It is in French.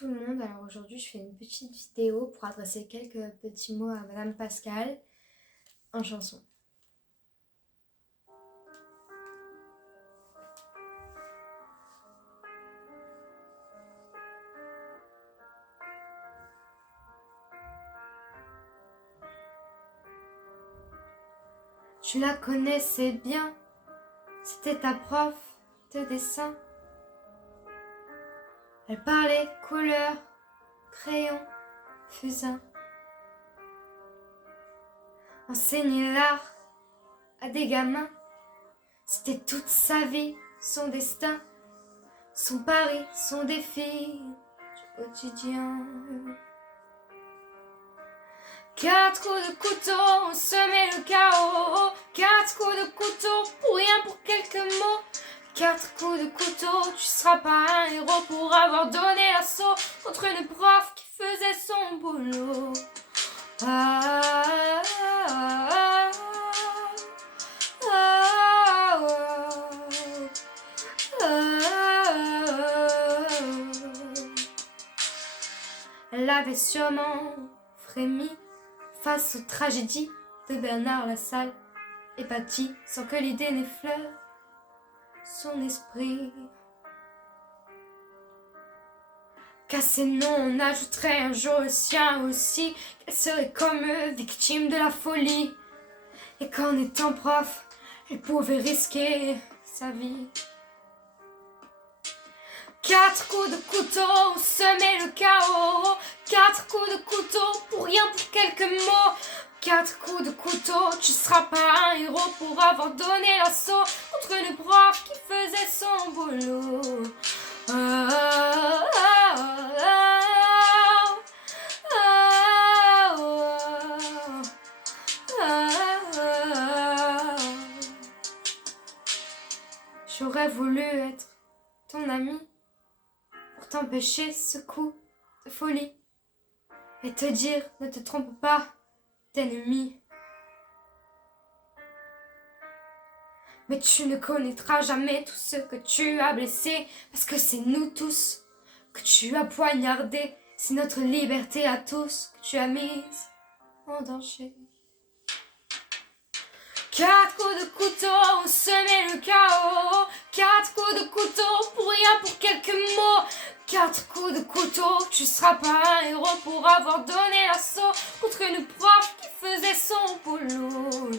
tout le monde, alors aujourd'hui je fais une petite vidéo pour adresser quelques petits mots à Madame Pascal en chanson. Tu la connaissais bien, c'était ta prof de dessin. Elle parlait couleur, crayon, fusain. Enseigner l'art à des gamins, c'était toute sa vie, son destin, son pari, son défi du quotidien. 4 coups de couteau ont semé le chaos. 4 coups de couteau pour rien, pour quelques mots. 4 coups de couteau, tu seras pas un héros pour avoir donné l'assaut contre une prof qui faisait son boulot. Elle avait sûrement frémi face aux tragédies de Bernard Lassalle, épathie sans que l'idée n'effleure son esprit. Qu'à ces noms on ajouterait un jour le sien aussi, qu'elle serait comme eux, victime de la folie, et qu'en étant prof, elle pouvait risquer sa vie. 4 coups de couteau ont semé le chaos. 4 coups de couteau pour rien, pour quelques mots. 4 coups de couteau, tu seras pas un héros pour avoir donné l'assaut contre une prof qui faisait son boulot. J'aurais voulu être ton ami pour t'empêcher ce coup de folie et te dire ne te trompe pas d'ennemi. Mais tu ne connaîtras jamais tout ce que tu as blessé, parce que c'est nous tous que tu as poignardé, c'est notre liberté à tous que tu as mise en danger. 4 coups de couteau ont semé le chaos. 4 coups de couteau pour rien, pour quelques mots. 4 coups de couteau, tu seras pas un héros pour avoir donné l'assaut contre une prof qui faisait son boulot.